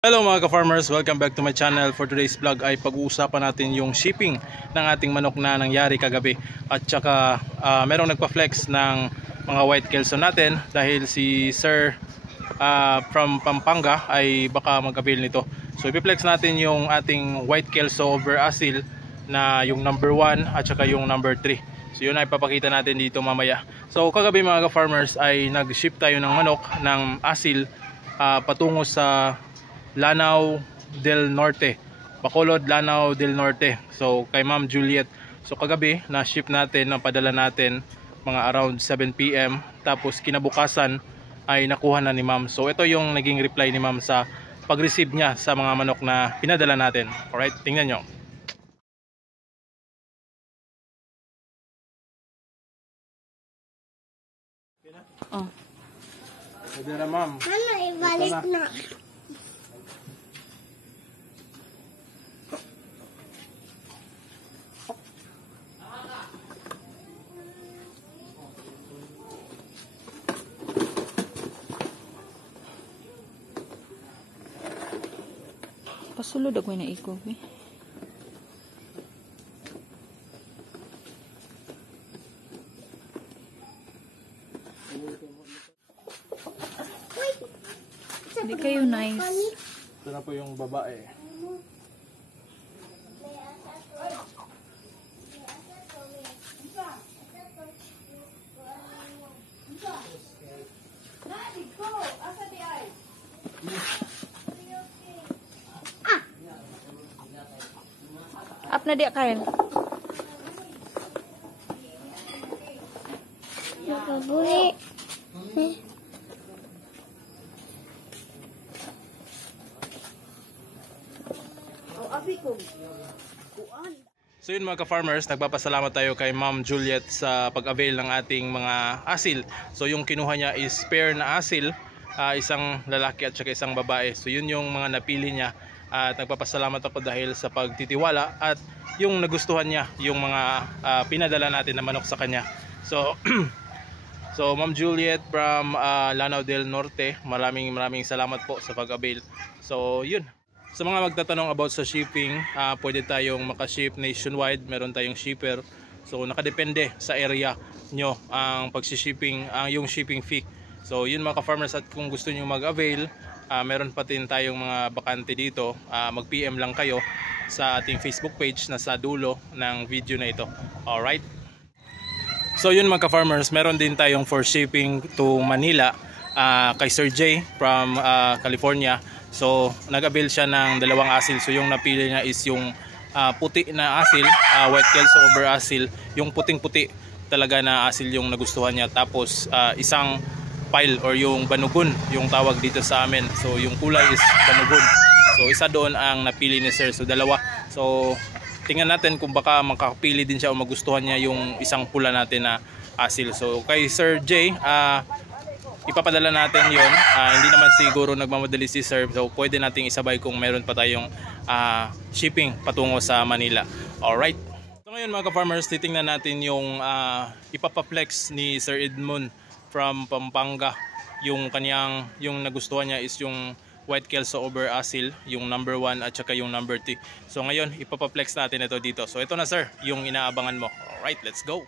Hello mga ka-farmers, welcome back to my channel. For today's vlog ay pag-uusapan natin yung shipping ng ating manok na nangyari kagabi. At saka merong nagpa-flex ng mga white kelso natin dahil si Sir from Pampanga ay baka mag-avail nito. So ipiflex natin yung ating white kelso over asil na yung number 1 at saka yung number 3. So yun ay papakita natin dito mamaya. So kagabi mga ka-farmers ay nag-ship tayo ng manok ng asil patungo sa Lanao del Norte, Bacolod, Lanao del Norte. So kay Ma'am Juliet. So kagabi na ship natin, napadala natin mga around 7 PM. Tapos kinabukasan ay nakuha na ni Ma'am. So ito yung naging reply ni Ma'am sa pag-receive niya sa mga manok na pinadala natin. Alright, tingnan nyo. Oh. Pwede na Ma'am. Mama, ibalik na. Pasulod ako na ikaw eh. Hindi kayo nice. Ito na po yung babae. Up na dia Kyle. Nakabuli. So yun mga ka-farmers, nagpapasalamat tayo kay Ma'am Juliet sa pag-avail ng ating mga asil. So yung kinuha niya is pair na asil, isang lalaki at saka isang babae. So yun yung mga napili niya. At nagpapasalamat ako dahil sa pagtitiwala at yung nagustuhan niya yung mga pinadala natin na manok sa kanya. So so Ma'am Juliet from Lanao del Norte, maraming salamat po sa pag-avail. So yun. Sa mga magtatanong about sa shipping, pwede tayong makaship nationwide, meron tayong shipper. So nakadepende sa area nyo ang pagsishipping, yung shipping fee. So yun mga ka-farmers, at kung gusto nyo mag-avail, meron pa din tayong mga bakante dito. Mag-PM lang kayo sa ating Facebook page na sa dulo ng video na ito. Alright. So yun mga ka-farmers, meron din tayong for shipping to Manila kay Sir J from California. So nag-avail siya ng dalawang asil. So yung napili niya is yung puti na asil, white kelso over asil. Yung puting-puti talaga na asil yung nagustuhan niya. Tapos isang pile or yung banugon yung tawag dito sa amin. So yung kulay is banugon. So isa doon ang napili ni Sir. So dalawa. So tingnan natin kung baka makakapili din siya o magustuhan niya yung isang pula natin na asil. So kay Sir J, ipapadala natin yon. Hindi naman siguro nagmamadali si Sir, so pwede nating isabay kung meron pa tayong shipping patungo sa Manila. Alright. So ngayon mga ka-farmers, titingnan natin yung ipapaplex ni Sir Edmund from Pampanga. Yung nagustuhan niya is yung white kelso over asil, yung number 1 at saka yung number 2. So ngayon ipapaplex natin ito dito. So ito na Sir, yung inaabangan mo. Alright, let's go.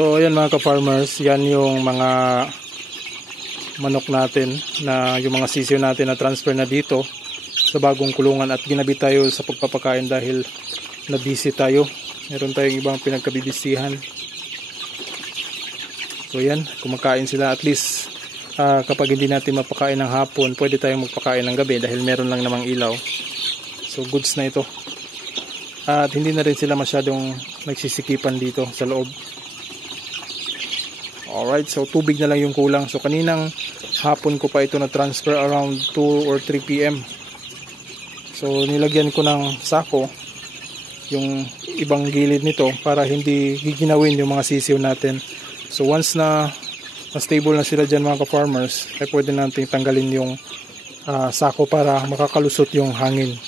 So ayan mga ka-farmers, yan yung mga manok natin, na yung mga sisiyo natin na transfer na dito sa bagong kulungan, at ginabi tayo sa pagpapakain dahil na busy tayo. Meron tayong ibang pinagkabibisihan. So yan, kumakain sila. At least kapag hindi natin mapakain ng hapon, pwede tayong magpakain ng gabi dahil meron lang namang ilaw. So goods na ito. At hindi na rin sila masyadong nagsisikipan dito sa loob. Alright, so tubig na lang yung kulang. So kaninang hapon ko pa ito na transfer around 2 or 3 PM. So nilagyan ko ng sako yung ibang gilid nito para hindi giginawin yung mga sisiw natin. So once na stable na sila dyan mga ka-farmers, ay pwede natin tanggalin yung sako para makakalusot yung hangin.